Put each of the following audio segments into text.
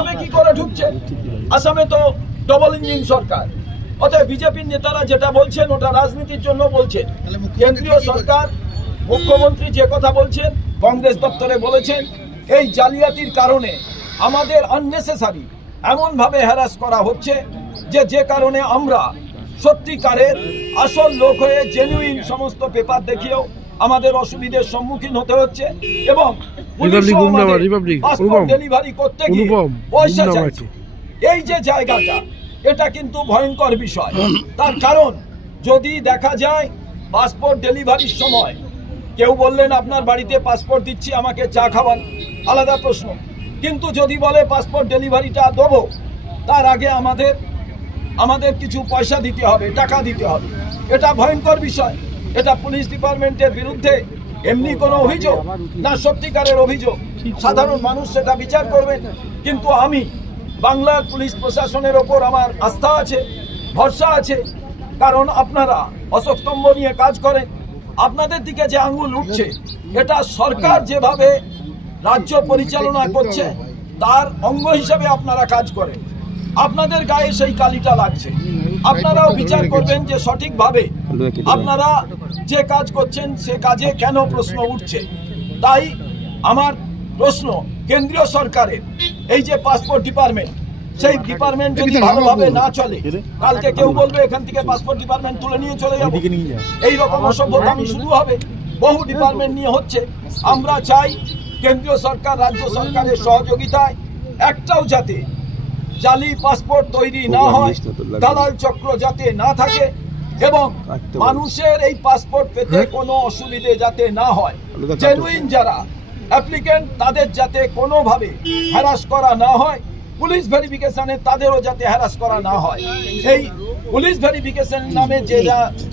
আসামে কি করে ঢুকছে? আসামে তো ডবল ইঞ্জিন সরকার। অতএব বিজেপির নেতারা যেটা বলছেন ওটা রাজনীতির জন্য বলছেন। কেন্দ্রীয় সরকার, মুখ্যমন্ত্রী যে কথা বলছেন, কংগ্রেস দপ্তরে বলেছেন, এই জালিয়াতির কারণে আমাদের আননেসেসারি এমনভাবে হ্যারাস করা হচ্ছে যে কারণে আমরা সত্যিকারের আসল লোক হয়ে জেনুইন সমস্ত পেপার দেখিয়েও আমাদের অসুবিধার সম্মুখীন হতে হচ্ছে এবং পাসপোর্ট ডেলিভারি করতে গিয়ে পয়সা চাইছে। এই যে জায়গাটা, এটা কিন্তু ভয়ঙ্কর বিষয়। তার কারণ যদি দেখা যায় পাসপোর্ট ডেলিভারির সময় কেউ বললেন আপনার বাড়িতে পাসপোর্ট দিচ্ছি, আমাকে চা খাওয়ান, আলাদা প্রশ্ন। কিন্তু যদি বলে পাসপোর্ট ডেলিভারিটা দেবো, তার আগে আমাদের কিছু পয়সা দিতে হবে, টাকা দিতে হবে। এটা ভয়ঙ্কর বিষয়। এটা পুলিশ ডিপার্টমেন্টের বিরুদ্ধে এমনি কোনো অভিযোগ না, সত্যিকারের অভিযোগ। সাধারণ মানুষ সেটা বিচার করবেন। কিন্তু আমি বাংলার পুলিশ প্রশাসনের ওপর আমার আস্থা আছে, ভরসা আছে। কারণ আপনারা অশোক স্তম্ভ নিয়ে কাজ করেন, আপনাদের দিকে যে আঙুল উঠছে, এটা সরকার যেভাবে রাজ্য পরিচালনা করছে তার অঙ্গ হিসাবে আপনারা কাজ করেন। আপনাদের গায়ে সেই কালিটা লাগছে। আপনারাও বিচার করবেন যে সঠিকভাবে আপনারা যে কাজ করছেন সে কাজে কেন প্রশ্ন উঠছে। তাই আমার প্রশ্ন, কেন্দ্রীয় সরকারের এই যে পাসপোর্ট ডিপার্টমেন্ট, সেই ডিপার্টমেন্ট যদি ভালোভাবে না চলে, কালকে কেউ বলবে এখান থেকে পাসপোর্ট ডিপার্টমেন্ট তুলে নিয়ে চলে যাবে, এইরকম অসভ্যতামি শুরু হবে। বহু ডিপার্টমেন্ট নিয়ে হচ্ছে। আমরা চাই কেন্দ্রীয় সরকার রাজ্য সরকারের সহযোগিতায় একটাও যাতে জালি পাসপোর্ট তৈরি না হয়, দালাল চক্র যাতে না থাকে এবং মানুষের এই পাসপোর্ট পেতে কোনো অসুবিধে যাতে না হয়। জেনুইন যারা অ্যাপ্লিকেন্ট তাদের যাতে কোনোভাবে হ্যারাস করা না হয়, পুলিশ ভেরিফিকেশনে তাদেরও যাতে হ্যারাস করা না হয়। এই পুলিশ ভেরিফিকেশন নামে যে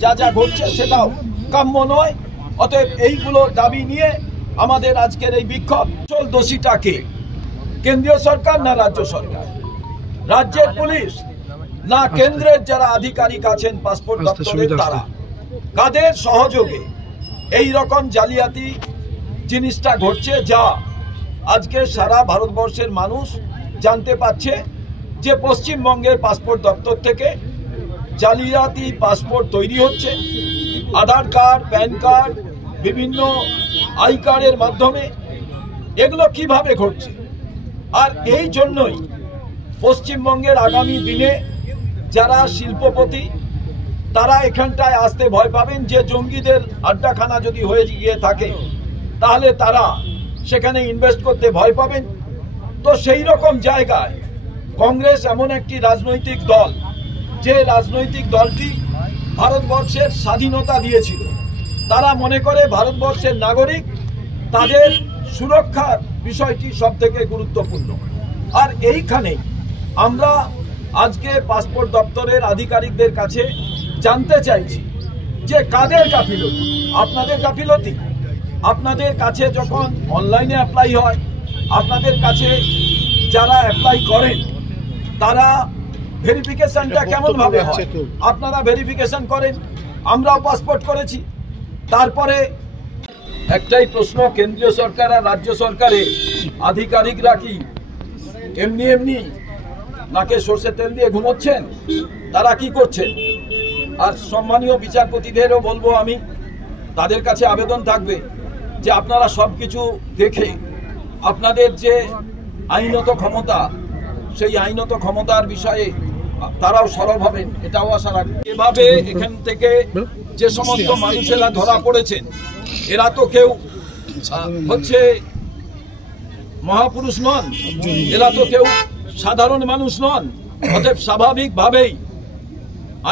যা ঘটছে সেটাও কাম্য নয়। অতএব এইগুলো দাবি নিয়ে আমাদের আজকের এই বিক্ষোভ। দোষীটাকে কেন্দ্রীয় সরকার না রাজ্য সরকার, রাজ্যের পুলিশ না কেন্দ্রের যারা আধিকারিক আছেন পাসপোর্ট দপ্তরের, তারা কাদের সহযোগে এই রকম জালিয়াতি জিনিসটা ঘটছে, যা আজকে সারা ভারতবর্ষের মানুষ জানতে পারছে যে পশ্চিমবঙ্গের পাসপোর্ট দপ্তর থেকে জালিয়াতি পাসপোর্ট তৈরি হচ্ছে। আধার কার্ড, প্যান কার্ড, বিভিন্ন আই কার্ডের মাধ্যমে এগুলো কিভাবে ঘটছে। আর এই জন্যই পশ্চিমবঙ্গের আগামী দিনে যারা শিল্পপতি তারা এখানটায় আসতে ভয় পাবেন, যে জঙ্গিদের আড্ডাখানা যদি হয়ে গিয়ে থাকে তাহলে তারা সেখানে ইনভেস্ট করতে ভয় পাবেন। তো সেই রকম জায়গায় কংগ্রেস এমন একটি রাজনৈতিক দল, যে রাজনৈতিক দলটি ভারতবর্ষের স্বাধীনতা দিয়েছিল। তারা মনে করে ভারতবর্ষের নাগরিক, তাদের সুরক্ষার বিষয়টি সব থেকে গুরুত্বপূর্ণ। আর এইখানেই আমরা আজকে পাসপোর্ট দপ্তরের আধিকারিকদের কাছে জানতে চাইছি যে কাদের গাফিলতি। আপনাদের গাফিলতি। আপনাদের কাছে যখন অনলাইনে অ্যাপ্লাই হয়, আপনাদের কাছে যারা অ্যাপ্লাই করেন তারা ভেরিফিকেশনটা কেমন ভাবে হয়? আপনারা ভেরিফিকেশন করেন, আমরাও পাসপোর্ট করেছি। তারপরে একটাই প্রশ্ন, কেন্দ্রীয় সরকার আর রাজ্য সরকারের আধিকারিকরা কি এমনি নাকে সর্ষে তেল দিয়ে ঘুমোচ্ছেন? তারা কি করছেন? আর সম্মানীয় বিচারপতিদেরও বলবো আমি, তাদের কাছে আবেদন থাকবে যে আপনারা সব কিছু দেখে আপনাদের যে আইনত ক্ষমতা, সেই আইনত ক্ষমতার বিষয়ে তারাও সরব হবেন, এটাও আশা রাখবেন। এভাবে এখান থেকে যে সমস্ত মানুষেরা ধরা পড়েছেন, এরা তো কেউ হচ্ছে মহাপুরুষ নন, এরা তো কেউ সাধারণ মানুষ নন। অতএব স্বাভাবিকভাবেই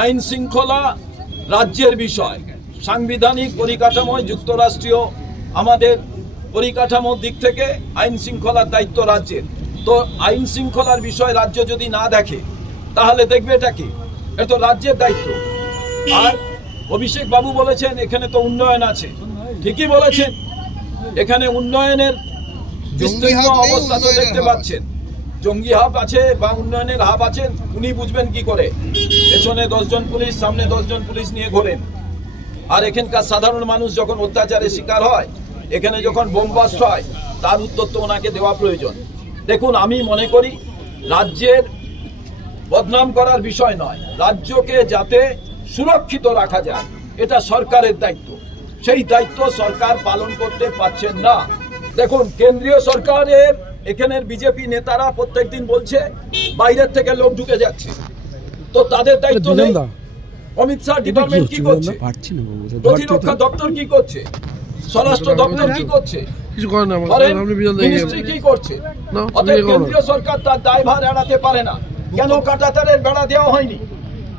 আইন শৃঙ্খলা রাজ্যের বিষয়। সাংবিধানিক পরিকাঠামোয় যুক্তরাষ্ট্রীয় আমাদের পরিকাঠামোর দিক থেকে আইন শৃঙ্খলার দায়িত্ব রাজ্যের। তো আইন শৃঙ্খলার বিষয় রাজ্য যদি না দেখে তাহলে দেখবে এটা কি? এটা তো রাজ্যের দায়িত্ব। আর অভিষেক বাবু বলেছেন এখানে তো উন্নয়ন আছে, ঠিকই বলেছেন। এখানে উন্নয়নের বিস্তীর্ণ অবস্থা তো দেখতে পাচ্ছেন। জঙ্গি হাব আছে বা উন্নয়নের হাব আছে, উনি বুঝবেন কি করে? পেছনে 10 জন পুলিশ, সামনে 10 জন পুলিশ নিয়ে ঘোরেন। আর এখানকার সাধারণ মানুষ যখন অত্যাচারের শিকার হয়, এখানে যখন বোম ব্লাস্ট হয়, তার উত্তর তো ওনাকে দেওয়া প্রয়োজন। দেখুন, আমি মনে করি রাজ্যের বদনাম করার বিষয় নয়, রাজ্যকে যাতে সুরক্ষিত রাখা যায় এটা সরকারের দায়িত্ব। সেই দায়িত্ব সরকার পালন করতে পারছেন না। দেখুন, কেন্দ্রীয় সরকারের এখানের বিজেপি নেতারা প্রত্যেকদিন বলছে বাইরের থেকে লোক ঢুকে যাচ্ছে, তো তাদের দায়িত্ব নেই। অমিত শাহ ডিপার্টমেন্ট কি করছে, প্রতিরক্ষা দপ্তর কি করছে, স্বরাষ্ট্র দপ্তর কি করছে, মিনিস্ট্রি কি করছে? অতএব কেন্দ্রীয় সরকার তার দায়ভার এড়াতে পারে না। কেন কাঁটাতারের বেড়া দেওয়া হয়নি?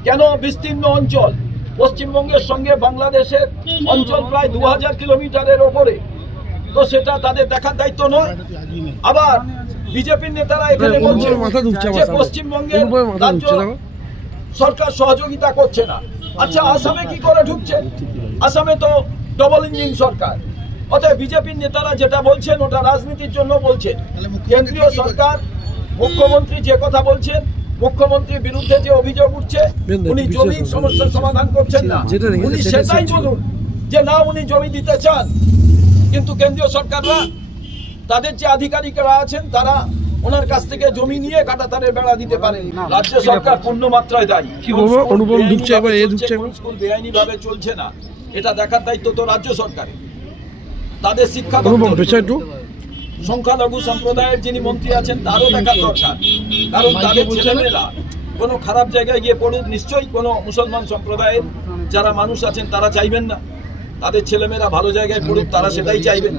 কেন বিস্তীর্ণ অঞ্চল, পশ্চিমবঙ্গের সঙ্গে বাংলাদেশের অঞ্চল প্রায় 2000 কিলোমিটারের ওপরে, তো সেটা তাদের দেখার দায়িত্ব নয়? আবার বিজেপির নেতারা এখানে বলছে যে পশ্চিমবঙ্গের রাজ্য সরকার সহযোগিতা করছে না। আচ্ছা, আসামে কি করে ঢুকছে? আসামে তো ডবল ইঞ্জিন সরকার। অতএব বিজেপির নেতারা যেটা বলছেন ওটা রাজনীতির জন্য বলছেন। কেন্দ্রীয় সরকার, মুখ্যমন্ত্রী যে কথা বলছেন, মুখ্যমন্ত্রীর বিরুদ্ধে যে অভিযোগ উঠছে, উনি জমির সমস্যার সমাধান করছেন না, উনি সেটাই বলুন যে না উনি জমি দিতে চান। কিন্তু কেন্দ্রীয় সরকাররা, তাদের যে আধিকারিকরা আছেন, তারা ওনার কাছ থেকে জমি নিয়ে কাঁটাতারের বেড়া দিতে পারেন। রাজ্য সরকার পূর্ণ মাত্রায় দায়ী। স্কুল বেআইনি ভাবে চলছে না, এটা দেখার দায়িত্ব তো রাজ্য সরকারের। তাদের শিক্ষা সংখ্যালঘু সম্প্রদায়ের যিনি মন্ত্রী আছেন তারও দেখার দরকার, কারণ তাদের ছেলেমেয়েরা কোনো খারাপ জায়গায় গিয়ে পড়ুক, নিশ্চয়ই কোনো মুসলমান সম্প্রদায়ের যারা মানুষ আছেন তারা চাইবেন না তাদের ছেলেমেয়েরা ভালো জায়গায় পড়ুক, তারা সেটাই চাইবেন।